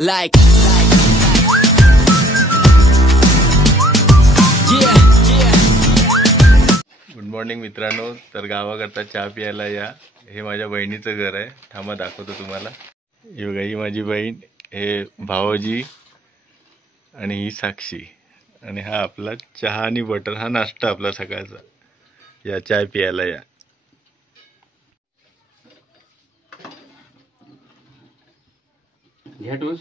like good morning मित्रांनो. तर गावाकडता चहा प्यायला या. हे माझ्या बहिणीचं घर आहे. थांबा दाखवतो तुम्हाला. ही बघा, ही माझी बहीण, हे भावजी आणि ही साक्षी. आणि हा आपला चहा आणि बटर, हा नाश्ता आपला सकाळचा. या चहा प्यायला या. घ्या टोस.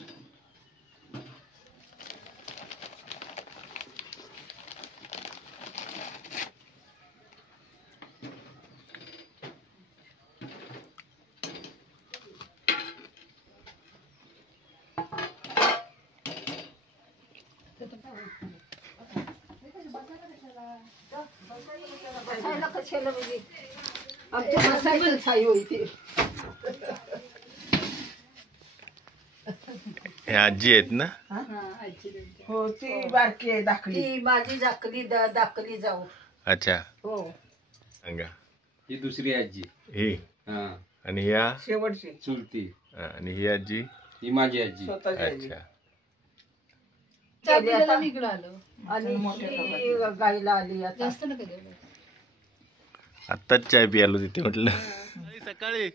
हे आजी आहेत ना? हो, ती बारकी आहे, दाखली. ती माझी दाखली जाऊ. अच्छा, हो, सांगा. ही दुसरी आजी. ही हा, आणि या शेवटची चुलती. आणि ही आजी. ही माझी आजी. स्वतःची आजी. अच्छा, आणि ती गाईला आली आता. आत्ताच चाय प्यायलो तिथे म्हटलं. सकाळी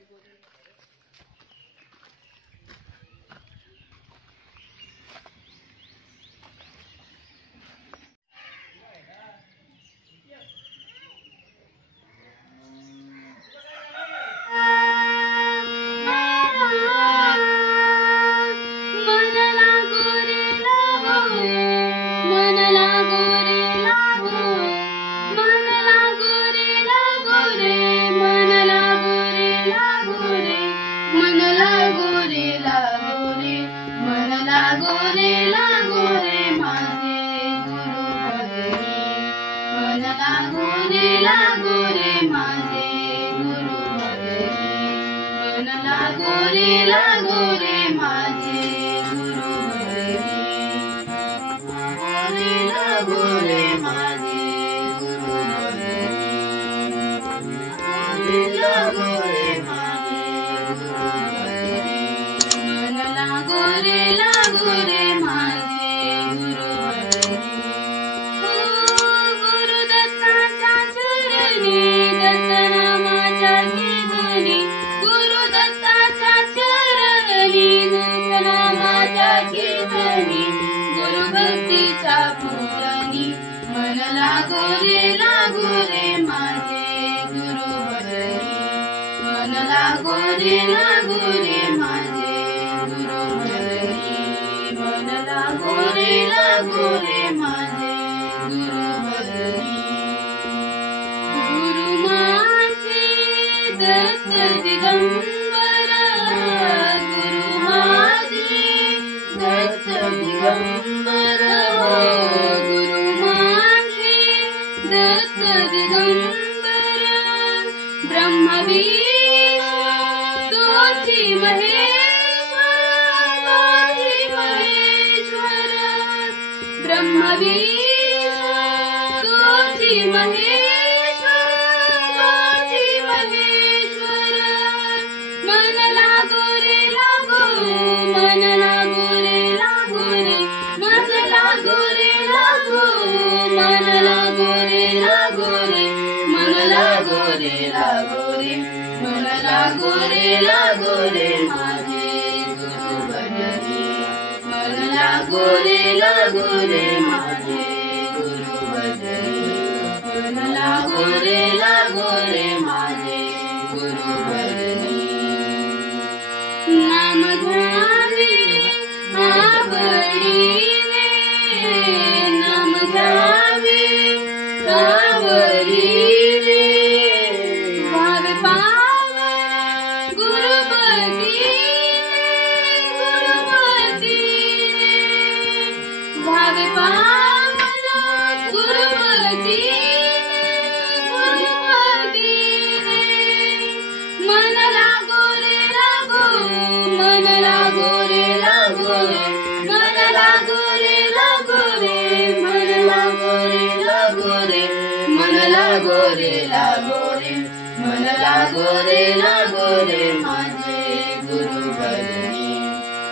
लागो रे माझे गुरु भजनी,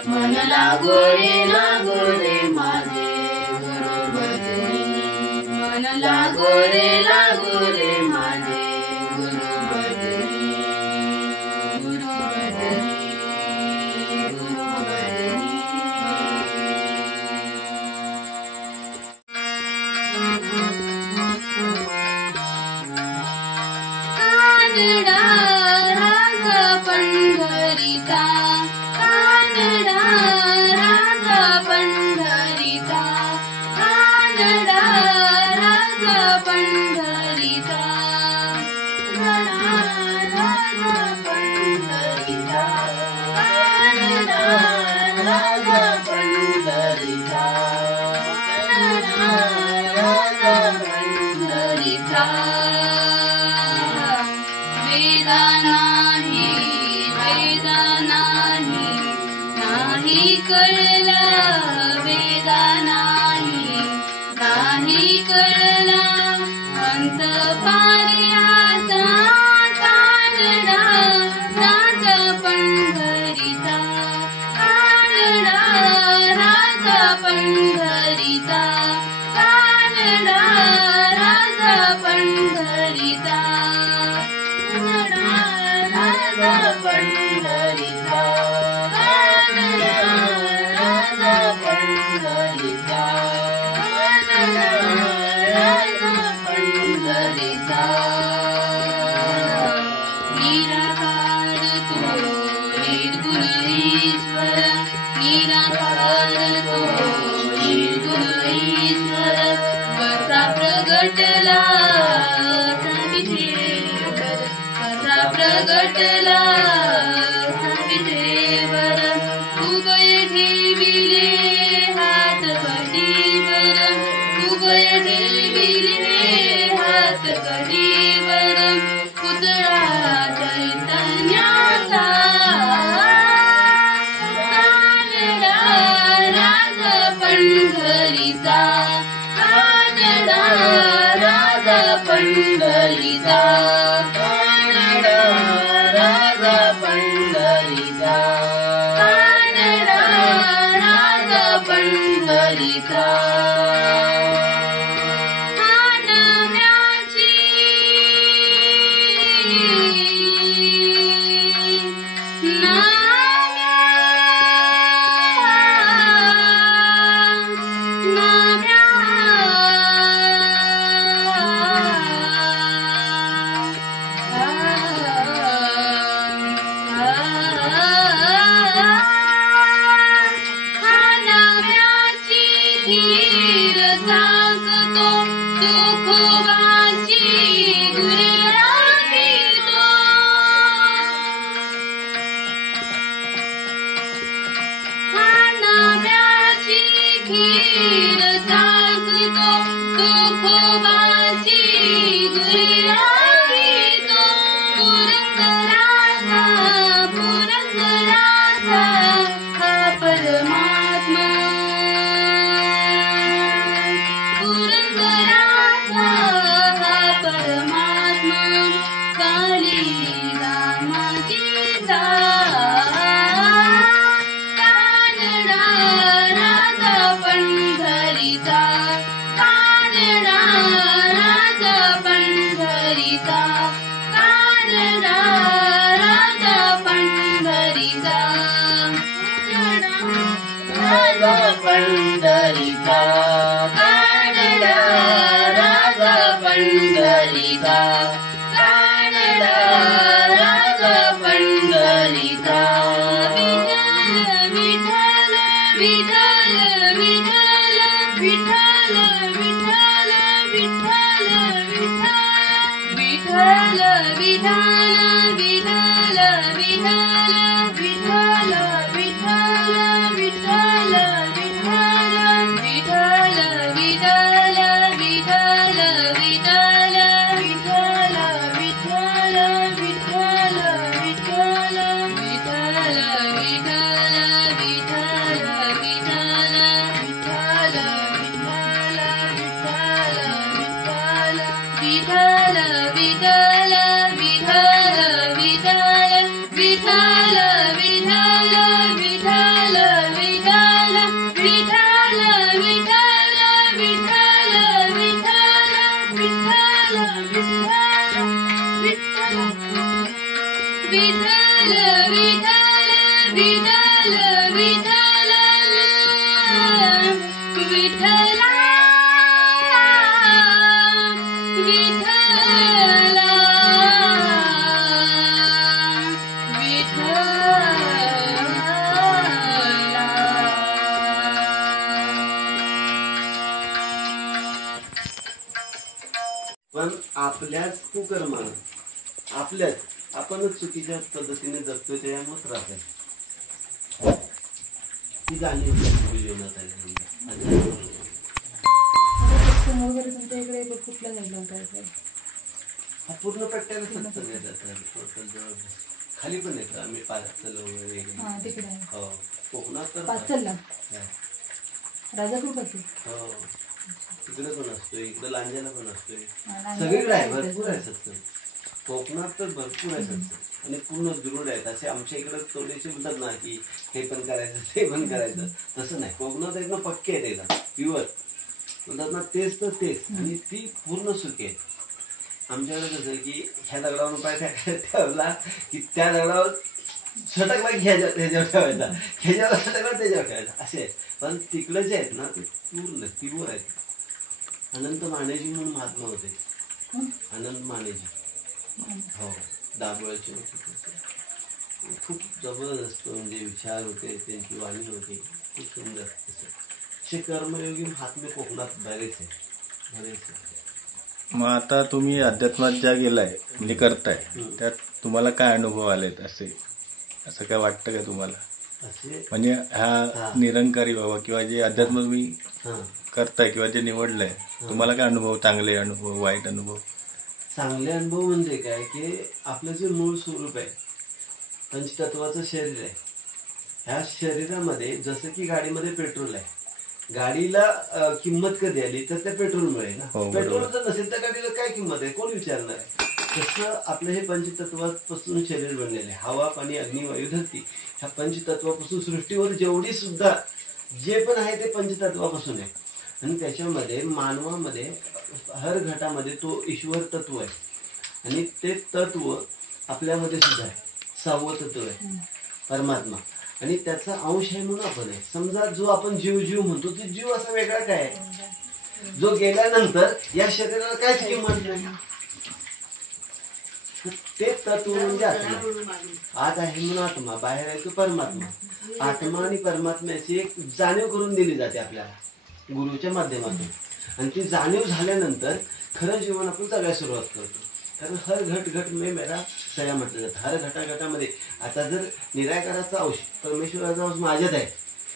मन लागो लागो रे माझे गुरु भजनी मन लागो रे माझे गुरु भजनी गुरु भजनी गुरु भजनी कानडा राग पंढरीचा कानडा राग पंढरीचा कानडा राग पंढरीचा कानडा राग पंढरीचा कानडा राग पंढरीचा कानडा राग पंढरीचा वेदा नाही कळला वेदा नाही कळला अंत पार्याचा कानडा राज पंढरीचा कानडा राज पंढरीचा कानडा राज पंढरीचा कानडा राज पंढरीचा कानडा राज पंढरीचा कानडा राज पंढरीचा निराकार तो निर्गुण ईश्वर निराकार तो निर्गुण ईश्वर कसा प्रगटला सावित्रीवर कसा प्रगटला सावित्रीवर उभय ठेविले हात कटीवर उभय ठेविले हात कटीवर पुतळा चैतन्याचा कानडा राज पंढरीचा कानडा राज पंढरीचा कानडा राज पंढरीचा कानडा राज पंढरीचा पंढरीचा कानडा राज पंढरीचा कानडा राज पंढरीचा विठ्ठल विठ्ठल विठ्ठल विठ्ठल विठ्ठल विठ्ठल विठ्ठल विठ्ठल विठ्ठल विठ्ठल विठ्ठल विठ्ठल विठ्ठल विठ्ठल विठ्ठल विठ्ठल आपल्याच कुकर्मानं आपल्याच आपणच चुकीच्या पद्धतीने जगतोय त्यामुळे त्रास आहे. ती जाणीव जीवनात आली. वगैरे तुमच्या इकडे कुठल्या जायला होता? हा पूर्ण पट्ट्याला सत्तर येतात. टोटल जवळ खाली पण येतं. आम्ही पाचल वगैरे तिकडे हो कोकणात तर पाचलला राजापूर पासून हो तिकडे पण असतोय, इकडे लांजाला पण असतोय. सगळीकडे आहे, भरपूर आहे सत्संग. कोकणात तर भरपूर आहे सत्संग आणि पूर्ण दृढ आहेत. असे आमच्या इकडे थोडेसे म्हणतात ना की हे पण करायचं ते पण करायचं, तसं नाही. कोकणात एकदम पक्के आहेत, एकदम प्युअर म्हणतात ना, तेच तर तेच. आणि ती पूर्ण सुखी आहे. आमच्याकडे कसं आहे की ह्या दगडावर पाय ठेवला की त्या दगडावर छटकला की ह्याच्यावर ठेवायचा, ह्याच्यावर छटकला त्याच्यावर ठेवायचा, असे आहेत. पण तिकडे जे आहेत ना ते पूर्ण प्युअर आहेत. अनंत मानेजी म्हणून महात्मा होते, अनंत मानेजी. हो दाभोळचे होते. खूप जबरदस्त म्हणजे विचार होते, त्यांची वाणी होती खूप सुंदर. असे कर्मयोगी महात्मे कोकणात बरेच आहे, बरेच आहे. मग आता तुम्ही अध्यात्मात ज्या गेलाय म्हणजे करताय त्यात तुम्हाला काय अनुभव आलेत असं काय वाटतं का तुम्हाला? असे म्हणजे हा निरंकारी बाबा किंवा जे अध्यात्म तुम्ही करताय किंवा जे निवडलंय तुम्हाला काय अनुभव, चांगले अनुभव, वाईट अनुभव? चांगले अनुभव म्हणजे काय की आपलं जे मूळ स्वरूप आहे पंचतत्वाचं शरीर आहे. ह्या शरीरामध्ये जसं की गाडीमध्ये पेट्रोल आहे, गाडीला किंमत कधी आली तर त्या पेट्रोलमुळे ना. पेट्रोल जर नसेल तर गाडीला काय किंमत आहे, कोण विचारणार आहे? तसं आपलं हे पंचतत्वापासून शरीर बनलेलं आहे. हवा, पाणी, अग्नी, वायू, धरती ह्या पंचतत्वापासून सृष्टीवर जेवढी सुद्धा जे पण आहे ते पंचतत्वापासून आहे. आणि त्याच्यामध्ये मानवामध्ये हर घटामध्ये तो ईश्वर तत्व आहे आणि ते तत्व आपल्यामध्ये सुद्धा आहे. 6वं तत्व आहे परमात्मा आणि त्याचा अंश आहे म्हणून आपण आहे. समजा जो आपण जीव जीव म्हणतो तो जीव असा वेगळा काय आहे, जो गेल्यानंतर या शरीराला काहीच किंमत नाही. ते तत्व म्हणजे आत्मा. आत आहे म्हणून आत्मा, बाहेर आहे तो परमात्मा. आत्मा आणि परमात्म्याची एक जाणीव करून दिली जाते आपल्याला गुरुच्या माध्यमातून. आणि ती जाणीव झाल्यानंतर खरं जीवन आपण जगायला सुरुवात करतो. कारण हर घट घट में मेरा सया म्हटलं जातं. हर घटाघटामध्ये आता जर निराकाराचा अंश, परमेश्वराचा अंश माझ्यात आहे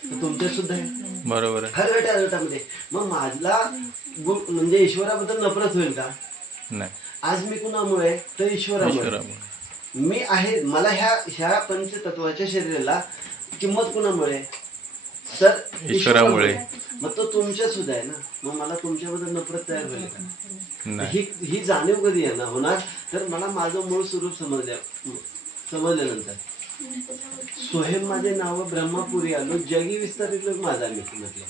तर तुमच्यात सुद्धा आहे. बरोबर आहे. हर घटाघटामध्ये मग माझला म्हणजे ईश्वराबद्दल नफरत होईल का? नाही. आज मी कुणामुळे तर ईश्वरामुळे मी आहे. मला ह्या पंचतत्वाच्या शरीराला किंमत कुणामुळे तर ईश्वरामुळे. मग तो तुमच्या सुद्धा आहे ना. मग मला तुमच्याबद्दल नफरत तयार होईल का? ही जाणीव कधी आहे ना होणार तर मला माझं मूळ स्वरूप समजल्यानंतर. स्वयं माझे नाव ब्रह्मापुरी आलो, जगी विस्तारित माझा मी म्हटलं.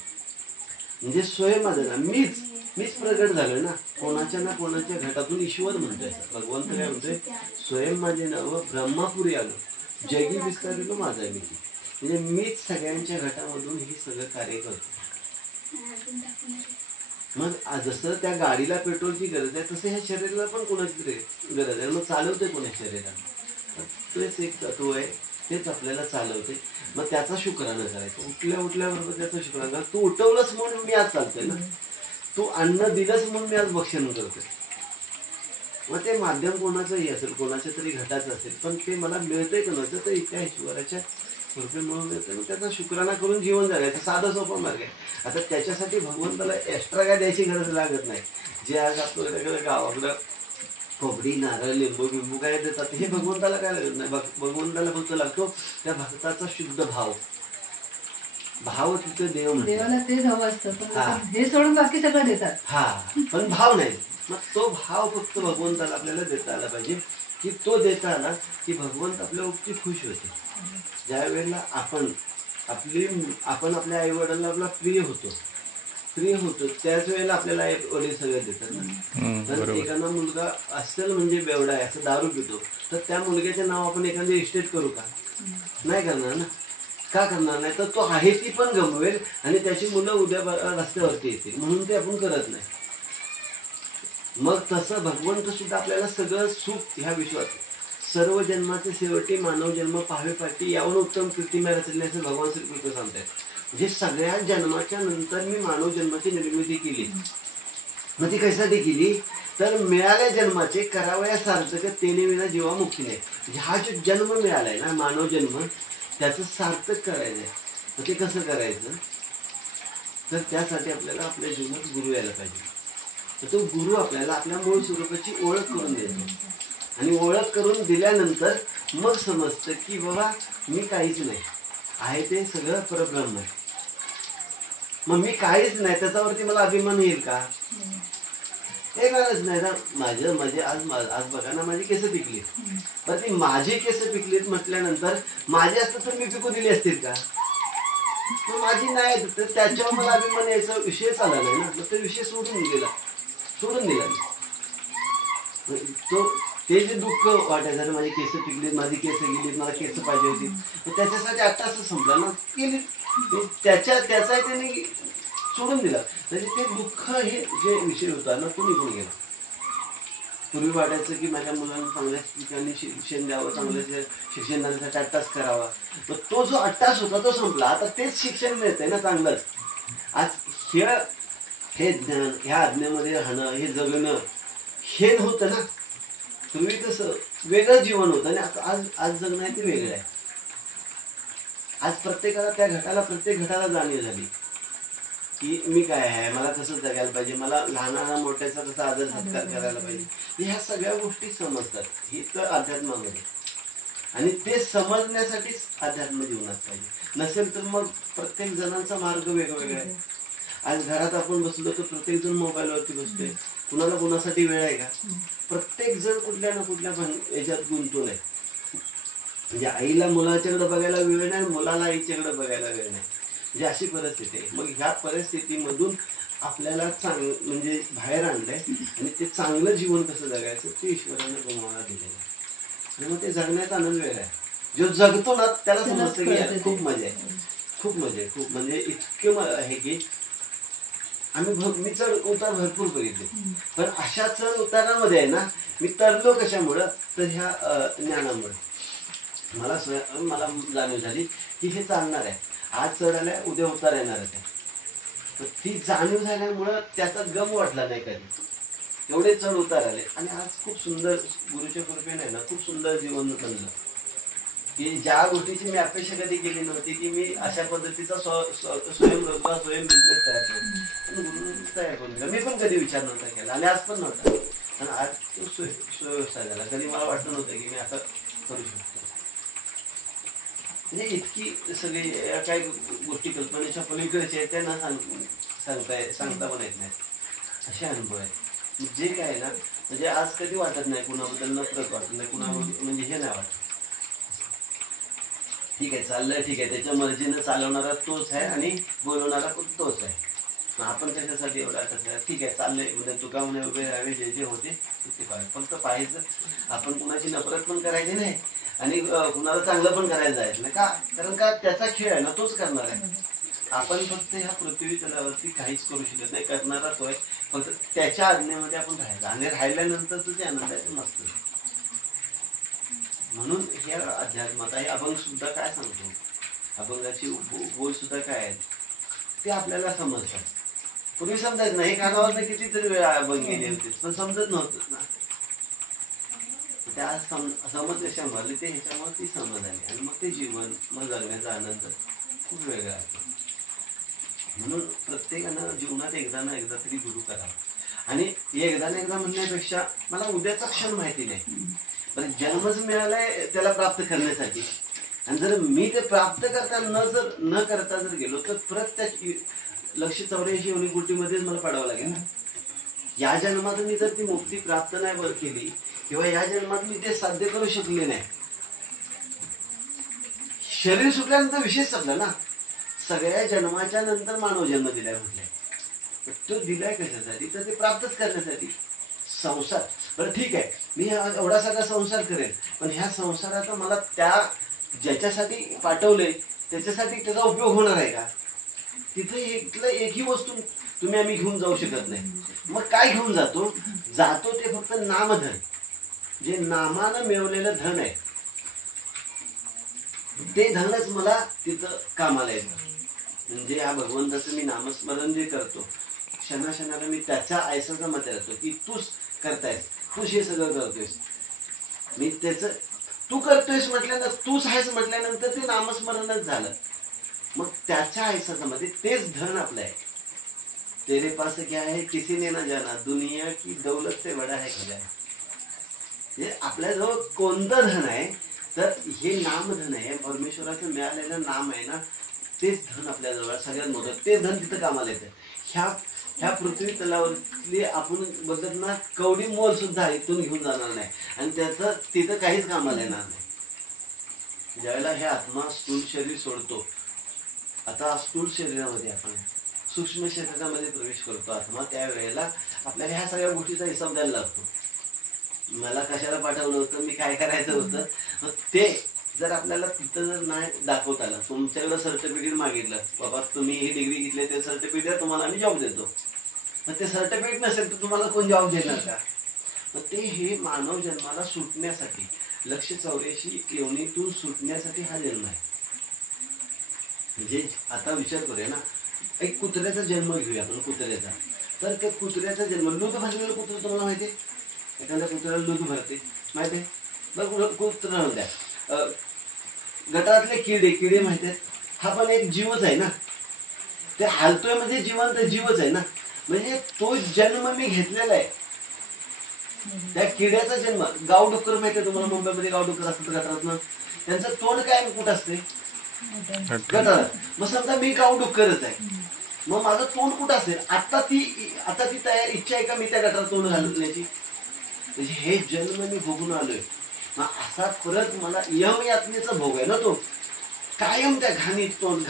म्हणजे स्वयं माझं नाव मीच प्रगट झालोय ना कोणाच्या ना कोणाच्या घटातून. ईश्वर म्हणतोय, भगवंत काय म्हणतोय, स्वयं माझे नाव ब्रह्मापुरी आलो, जगी विस्तारित माझा मी. म्हणजे मीच सगळ्यांच्या घटामधून हे सगळं कार्य करतो. मग जसं त्या गाडीला पेट्रोलची गरज आहे तसं ह्या शरीराला पण कोणाची गरज आहे. मग चालवते कोणा शरीराला? तेच एक तत्व आहे, तेच आपल्याला चालवते. मग त्याचा शुक्राना करायचा. उठल्याबरोबर त्याचा शुक्राना. तू उठवलंच म्हणून मी आज चालतोय ना, तू अन्न दिलंच म्हणून मी आज भक्षण करतोय. मग ते माध्यम कोणाचंही असेल, कोणाच्या तरी घटाचं असेल, पण ते मला मिळतंय कोणाचं तर इतक्या ईश्वराच्या कृपे म्हणून मिळतं. मग त्याचा शुक्राना करून जीवन जगायचं साधा सोपा मार्ग आहे. आता त्याच्यासाठी भगवंताला एक्स्ट्रा काय द्यायची गरज लागत नाही. जे आज आपल्याकडे गावाकडं खोबडी, नारळ, लिंबू बिंबू काय देतात हे भगवंताला काय लागत नाही. भगवंताला फक्त लागतो त्या भक्ताचा शुद्ध भाव. तिथे देवाला तेच हवं असतं, हे सोडून बाकी सगळं देतात. हा, पण भाव नाही. मग तो भाव फक्त भगवंताला आपल्याला देता आला पाहिजे. की तो देता आला की भगवंत आपल्या उपची खुश होते. ज्या वेळेला आपण आपल्या आई वडिलांना आपला प्रिय होतो त्याच वेळेला आपल्याला वडील सगळे देतात ना. तर एखादा मुलगा असेल म्हणजे बेवडा आहे असं दारू पितो तर त्या मुलग्याचे नाव आपण एखादे इस्टेट करू का? नाही करणार ना. का करणार नाही? तर तो आहे ती पण गमवेल आणि त्याची मुलं उद्या रस्त्यावरती येतील म्हणून ते आपण करत नाही. मग तसं भगवंत सुद्धा आपल्याला सगळं सुख ह्या विश्वात सर्व जन्माचे शेवटी मानव जन्म पाहावे पाठी यावरून उत्तम कीर्तिमय रचले असं भगवान श्रीकृष्ण सांगतात. म्हणजे सगळ्या जन्माच्या नंतर मी मानव जन्माची निर्मिती केली. मग ती कशासाठी केली तर मिळाल्या जन्माचे करावया सार्थक तेने विना जीवा मुक्ती नाही. हा जो जन्म मिळालाय ना, मानव जन्म, त्याचं सार्थक करायचंय. तर ते कसं करायचं? तर त्यासाठी आपल्याला आपल्या जीवनात गुरु यायला पाहिजे. तर तो गुरु आपल्याला आपल्या मूळ स्वरूपाची ओळख करून देतो. आणि ओळख करून दिल्यानंतर मग समजतं की बाबा मी काहीच नाही, आहे ते सगळं परब्रह्म आहे. मग मी काहीच नाही त्याच्यावरती मला अभिमान येईल का? येणारच नाही ना. माझं म्हणजे आज बघा ना, माझी केस पिकली. पण ती माझी केस पिकलीत म्हटल्यानंतर माझी असतं तर मी पिकू दिली असतील का? मग माझी नाही, तर त्याच्यावर मला अभिमान यायचा विषय आला नाही ना. मग तो विषय सोडून दिला मी. ते जे दुःख वाटायचं, माझी केस पिकलीत, माझी केस गेलीत, मला केस पाहिजे होती, त्याच्यासाठी आत्ताच संपला ना, गेली. त्याचा त्याने सोडून दिला. म्हणजे ते दुःख हे जे विषय होता ना, तो निघून गेला. पूर्वी वाटायचं की माझ्या मुलांना चांगल्या ठिकाणी शिक्षण द्यावं, चांगलं शिक्षण देण्यासाठी अट्टास करावा. मग तो जो अट्टास होता तो संपला. आता तेच शिक्षण मिळतंय ना चांगलंच. आज हे ज्ञान, ह्या आज्ञेमध्ये राहणं, हे जगणं, हे नव्हतं ना. पूर्वी कसं वेगळं जीवन होतं आणि आज जगणं आहे ते वेगळं आहे. आज प्रत्येकाला प्रत्येक घटाला जाणीव झाली की मी काय आहे, मला कसं जगायला पाहिजे, मला लहानाला मोठ्याचा कसा आदर सत्कार करायला पाहिजे, ह्या सगळ्या गोष्टी समजतात. ही तर अध्यात्मामध्ये. आणि ते समजण्यासाठीच अध्यात्म जीवनात पाहिजे. नसेल तर मग प्रत्येक जणांचा मार्ग वेगवेगळा आहे. आज घरात आपण बसलो तर प्रत्येक जण मोबाईलवरती बसतोय. कुणाला कुणासाठी वेळ आहे का? प्रत्येक जण कुठल्या ना कुठल्या याच्यात गुंतून आहे. म्हणजे आईला मुलाच्याकडे बघायला वेळ नाही, मुलाला आईच्याकडे बघायला वेळ नाही. म्हणजे अशी परिस्थिती आहे. मग ह्या परिस्थितीमधून आपल्याला म्हणजे बाहेर आणलंय. आणि ते चांगलं जीवन कसं जगायचं ते ईश्वराने तुम्हाला दिलेलं आहे. आणि मग ते जगण्याचा आनंद वेगळा आहे. जो जगतो ना त्याला समजतं की खूप मजा आहे, खूप मजा आहे, खूप म्हणजे इतकं आहे की मी चढ उतार भरपूर बघितले. पण अशा चढ उतारामध्ये आहे ना, मी तरलो कशामुळं? तर ह्या ज्ञानामुळे. मला जाणीव झाली की हे चालणार आहे. आज चढ आलाय, उद्या उतार येणार आहे. तर ती जाणीव झाल्यामुळं त्याचा गम वाटला नाही कधी. एवढे चढ उतार आले. आणि आज खूप सुंदर गुरुच्या कृपेने ना खूप सुंदर जीवन बनलं. की ज्या गोष्टीची मी अपेक्षा कधी केली नव्हती की मी अशा पद्धतीचा स्वयं बिझनेस तयार करून दिला. मी पण कधी विचार नव्हता केला आणि आज पण नव्हता. पण आज तो सुव्यवस्था झाला. कधी मला वाटत नव्हतं की मी आता करू शकतो. म्हणजे इतकी सगळी काही गोष्टी कल्पनेच्या पलीकडच्या आहेत त्यांना सांगता पण येत नाही. असे अनुभव आहेत. जे काय आहे ना, म्हणजे आज कधी वाटत नाही कुणाबद्दल नफरत वाटत नाही, म्हणजे हे नाही वाटत. ठीक आहे, चाललंय, ठीक आहे, त्याच्या मर्जीनं चालवणारा तोच आहे आणि बोलवणारा पण तोच आहे. आपण त्याच्यासाठी एवढा कसं आहे, ठीक आहे चाललंय, म्हणजे तुका म्हणे उभे राहावे, जे होते ते पाहिजे. फक्त पाहायचं, आपण कुणाची नफरत पण करायची नाही आणि कुणाला चांगलं पण करायला जायचं नाही. का? कारण का त्याचा खेळ आहे ना, तोच करणार आहे. आपण फक्त ह्या पृथ्वी तलावरती काहीच करू शकत नाही. करणारा तो आहे. फक्त त्याच्या आज्ञेमध्ये आपण राहायचं आणि राहिल्यानंतर तुझे आनंद आहे मस्त. म्हणून हे अध्यात्मात आहे. अभंग सुद्धा काय सांगतो, अभंगाची बोल सुद्धा काय आहे ते आपल्याला समजतात. पूर्वी समजायचं नाही. हे कानावर कितीतरी वेळा अभंग गेले होते पण समजत नव्हतं ना. त्या समज कशामुळे ते ह्याच्यामुळे ती समज आली आणि मग ते जीवन, मग जगण्याचा आनंद खूप वेगळा आहे. म्हणून प्रत्येकानं जीवनात एकदा ना एकदा तरी गुरु करावा. आणि एकदा ना एकदा म्हणण्यापेक्षा मला उद्याचा क्षण माहिती नाही, पण जन्मच मिळालाय त्याला प्राप्त करण्यासाठी. आणि जर मी ते प्राप्त करता न करता जर गेलो तर परत त्या 184 योनी कोटीमध्येच मला पडावं लागेल ना. या जन्मात मी जर ती मुक्ती प्राप्त नाही केली किंवा या जन्मात मी ते साध्य करू शकले नाही, शरीर सुटल्यानंतर विशेष संपला ना. सगळ्या जन्माच्या नंतर मानव जन्म दिलाय म्हटलंय. तो दिलाय कशासाठी? तर ते प्राप्तच करण्यासाठी. संसार, बरं ठीक आहे, मी एवढा सगळा संसार करेल, पण ह्या संसाराचा मला त्या ज्याच्यासाठी पाठवलंय त्याच्यासाठी त्याचा उपयोग होणार आहे का? तिथे एकही वस्तू आम्ही घेऊन जाऊ शकत नाही. मग काय घेऊन जातो ते फक्त नामधन, जे नामानं मिळवलेलं धन आहे ते धनच मला तिथं कामाला येतं. म्हणजे या भगवंताचं मी नामस्मरण जे करतो, क्षणाक्षणाला मी त्याच्या ऐसाचा मत राहतो की तूच करतायस, तूच हे सगळं करतोयस. मी त्याचं तू करतोयस म्हटल्यानंतर, तूच आहेस म्हटल्यानंतर ते नामस्मरणच झालं. मग त्याच्या आयुष्यामध्ये तेच धन आपलं आहे. तेरे पास क्या है किसी ने ना जाना, दुनिया की दौलत से बडा है खजाना. म्हणजे आपल्याजवळ कोणतं धन आहे तर हे नामधन आहे. परमेश्वराचं मिळालेलं नाम आहे ना, तेच धन आपल्याजवळ सगळ्यात मोठं. ते धन तिथं कामाला येतं. ह्या पृथ्वी तलावरली आपण बघत ना, कवडी मोल सुद्धा इथून घेऊन जाणार नाही आणि त्याचं तिथं काहीच कामाला येणार नाही. ज्यावेळेला हे आत्मा स्थूल शरीर सोडतो, आता स्थूल शरीरामध्ये आपण सूक्ष्म शरीरामध्ये प्रवेश करतो आत्मा, त्यावेळेला आपल्याला ह्या सगळ्या गोष्टीचा हिसाब द्यायला लागतो. मला कशाला पाठवलं होतं, मी काय करायचं होतं, मग ते जर आपल्याला तिथं जर नाही दाखवता आलं, तुमच्याकडे सर्टिफिकेट मागितलं, बाबा तुम्ही ही डिग्री घेतली, ते सर्टिफिकेट आहे, तुम्हाला आम्ही जॉब देतो. मग ते सर्टिफिकेट नसेल तर तुम्हाला कोण जॉब देणार का? मग ते हे मानव जन्माला सुटण्यासाठी, 184 योनीतून सुटण्यासाठी हा जन्म आहे. म्हणजे आता विचार करूया ना, एक कुत्र्याचा जन्म घेऊया आपण, कुत्र्याचा. तर त्या कुत्र्याचा जन्म, लूद भाजलेलं कुत्रं तुम्हाला माहिती आहे? एखाद्या कुत्र्याला लूद भरते माहिती आहे? बरं, कुत्रा द्या, गटारातले किडे माहिती आहेत? हा पण एक जीवच आहे ना, ते हालतोय म्हणजे जिवंत जीवच आहे ना. म्हणजे तो जन्म मी घेतलेला आहे. त्या किड्याचा जन्म, गावडुक्कर माहिती आहे तुम्हाला? मुंबईमध्ये गावडुक्कर असतात गटारात, त्यांचं तोंड काय कुठं असते? गटारात. मग समजा मी गावडुक्करच आहे, मग माझं तोंड कुठं असेल? आता ती तयार इच्छा आहे का मी त्या गटारात तोंड घालण्याची? म्हणजे हे जन्म मी भोगून आलोय. मग असा परत मला यम यातनेचा भोग आहे ना तो, कायम त्या घाणीत तोंड.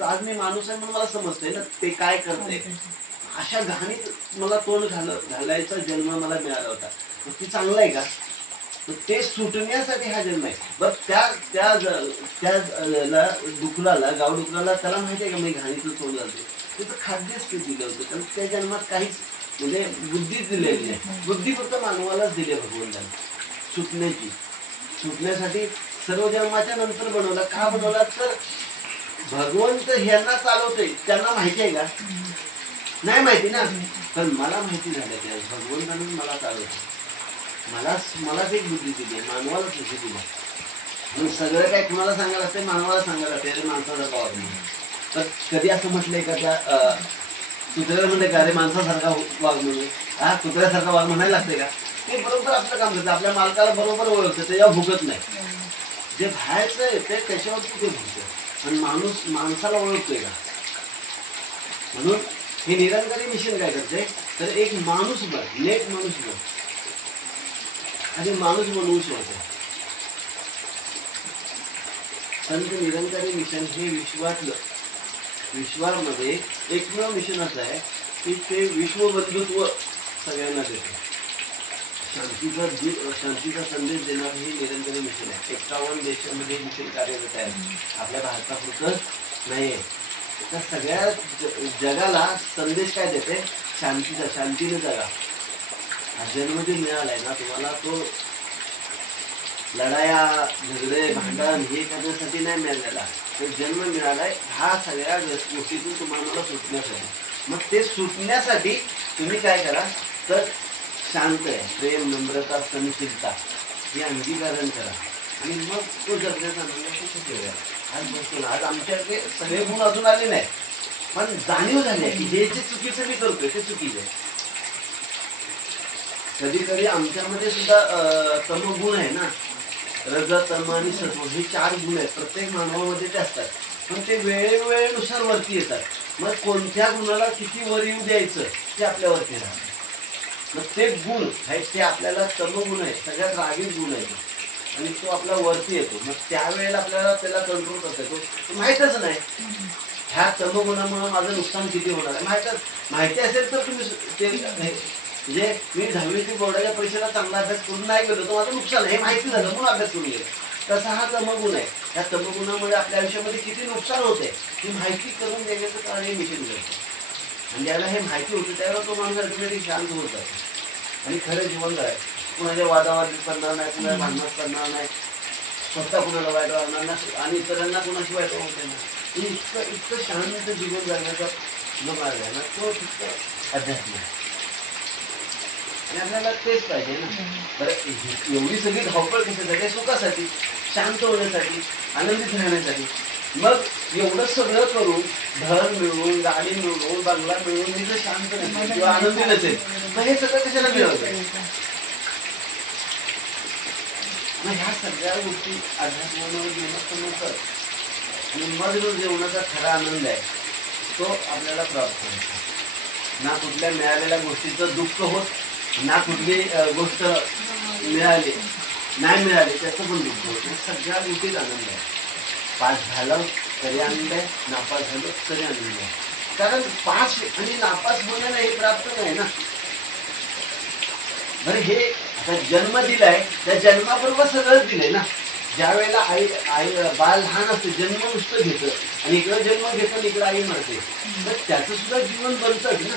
आज मी माणूस आहे म्हणून मला समजतंय ना ते काय करते. अशा घाणीत मला तोंड घालायचा जन्म मला मिळाला होता. ती चांगला आहे का? ते सुटण्यासाठी हा जन्म आहे. बरं, त्या डुकराला, गावडुकराला त्याला माहिती आहे का मी घाणीतून तोंड घालते? त्याचं खाद्यच ते दिलं होतं, कारण त्या जन्मात काहीच म्हणजे बुद्धी दिलेली नाही. बुद्धी फक्त मानवालाच दिली भगवंताने सुटण्यासाठी. सर्व जन्माच्या नंतर बनवला. का बनवला? तर भगवंत ह्यांना चालवतोय, त्यांना माहिती आहे का? नाही माहिती ना. पण मला माहिती झालं त्या भगवंताने मला चालवतो. मलाच एक बुद्धी दिली, मानवालाच बुद्धी दिली. म्हणून सगळं काय कुणाला सांगायला असते? मानवाला सांगायला असते, माणसाचा भाव. तर कधी असं म्हटलंय का त्या कुत्र्याला म्हणते का अरे माणसासारखा वाघ म्हणून? हा, कुत्र्यासारखा वाघ म्हणायला लागते का? ते बरोबर आपलं काम करतं, आपल्या मालकाला बरोबर ओळखतं, त्याच्यावर भुगत नाही. जे बाहेरचं आहे ते त्याच्यावर ते भुगतं. आणि माणसाला ओळखतोय का? म्हणून हे निरंकारी मिशन काय करते? तर एक माणूस बन, नेट माणूस बन आणि माणूस बनवू शकतो. संत निरंकारी मिशन हे विश्वामध्ये एकमेव मिशन असं आहे की ते विश्वबंधुत्व सगळ्यांना देते. शांतीचा संदेश देणार हे निरंकारी मिशन आहे. 51 देशामध्ये मिशन कार्यरत आहे. आपल्या भारतापुरतं नाही आहे. त्या सगळ्या जगाला संदेश काय देते? शांतीने जगा. हा जन्म जे मिळालाय ना तुम्हाला, तो लढाया, झगडे, भांडण हे करण्यासाठी नाही मिळालेला. तो जन्म मिळालाय ह्या सगळ्या गोष्टीतून तुम्हाला सुटण्यासाठी. मग ते सुटण्यासाठी तुम्ही काय करा? तर शांत आहे, प्रेम, नम्रता, सहनशीलता हे अंगीकरण करा आणि मग तो जगण्याचा आनंद. आज बसतो ना, आज आमच्याकडे सगळे गुण अजून आले नाही, पण जाणीव झाली आहे की हे जे चुकीचं मी करतोय ते चुकीचं आहे. कधी कधी आमच्यामध्ये सुद्धा तमगुण आहे ना, रज, तम आणि सत्व हे 4 गुण आहेत. प्रत्येक मानवामध्ये ते असतात, पण ते वेळेनुसार वरती येतात. मग कोणत्या गुणाला किती वर येऊ द्यायचं ते आपल्यावरती राहतं. मग ते गुण आहेत ते आपल्याला तमगुण आहे, सगळ्यात रागीत गुण आहे आणि तो आपला वरती येतो. मग त्यावेळेला आपल्याला त्याला कंट्रोल करता येतो. माहीतच नाही ह्या तमगुणामुळे माझं नुकसान किती होणार आहे. माहिती असेल तर तुम्ही ते म्हणजे मी 10वी बोर्डाच्या परीक्षेला चांगला अभ्यास करून नाही गेलो तर माझं नुकसान आहे हे माहिती झालं म्हणून अभ्यास करून गेलो. तसा हा तमगुण आहे. या तमगुणामुळे आपल्या आयुष्यामध्ये किती नुकसान होते ही माहिती करून देण्याचं कारण हे मिशन करतो. आणि ज्याला हे माहिती होतं त्यावेळेला तो माणूस अल्टिमेटली शांत होत जातो आणि खरं जीवन आहे. कुणाच्या वादावादीत पडणार नाही, कुणाला भांडणात पडणार नाही, स्वतः कुणाला वाईट वागणार नाही आणि इतरांना कुणाशी वाईट होते नाही. इतकं शांत जीवन जगण्याचा जो मार्ग आहे ना तो फक्त अध्यात्म आहे. आणि आपल्याला तेच पाहिजे ना. बरं एवढी सगळी धावपळ कशासाठी? सुखासाठी, शांत होण्यासाठी, आनंदित राहण्यासाठी. मग एवढं सगळं करून घर मिळवून, गाडी मिळवून, बंगला मिळवून मी जर शांत नसेल किंवा आनंदी नसेल तर हे सगळं कशाला मिळवतं? मग ह्या सगळ्या गोष्टी अध्यात्मामध्ये गेलं नसतं. आणि मग जो जीवनाचा खरा आनंद आहे तो आपल्याला प्राप्त होतो. ना कुठल्या मिळालेल्या गोष्टीचं दुःख होत, ना कुठली गोष्ट मिळाली नाही मिळाली त्याचं पण दुःख होत. सगळ्या गोष्टीत आनंद आहे. पास झालं तरी आनंद आहे, नापास झालं तरी आनंद आहे. कारण पास आणि नापास होणं हे प्राप्त नाही ना. बरं हे आता जन्म दिलाय त्या जन्माबरोबर सगळंच दिलंय ना. ज्या वेळेला आई बाळ लहान असते, जन्म नुसतं घेतं आणि इकडं जन्म घेतं आणि इकडं आई मरते, तर त्याचं सुद्धा जीवन बनतच ना.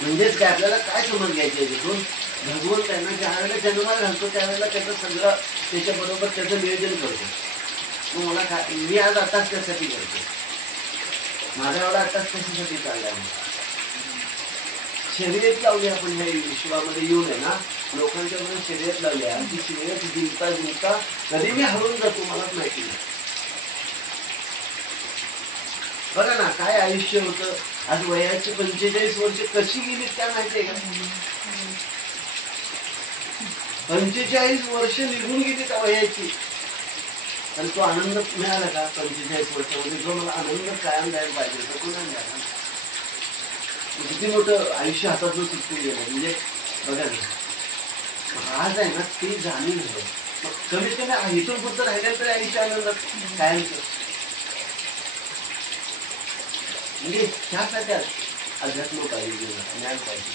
म्हणजेच काय आपल्याला काय समज घ्यायची आहे तिथून? भगवंत आहे ना ज्या वेळेला जन्माला घालतो त्यावेळेला त्याचं सगळं त्याच्याबरोबर त्याचं नियोजन करतो. मग मला काय, मी आज आताच त्यासाठी करतो, माझा एवढा आताच कशासाठी चाललाय? शर्यत लावली आपण ह्या विश्वामध्ये येऊन आहे ना, लोकांच्या मध्ये शर्यत लावली आहे. ती शर्यत जिंकता जिंकता कधी मी हरून जातो मलाच माहिती नाही. बघा ना काय आयुष्य होतं. आज वयाची 45 वर्ष कशी गेली काय माहितीये का? 45 वर्ष निघून गेली त्या वयाची, आणि तो आनंद मिळाला का? 45 वर्षामध्ये जो मला आनंद कायम द्यायला पाहिजे तो कोणा मिळाला? किती मोठं आयुष्य हातातून सुटून गेलं. म्हणजे बघा ना, आज आहे ना ती जाणीव आहे. कमीत कमी इथून पुढचं राहिलेलं तरी आयुष्य आनंदात कायमचं. म्हणजे त्यासाठी अध्यात्म पाहिजे, ज्ञान पाहिजे.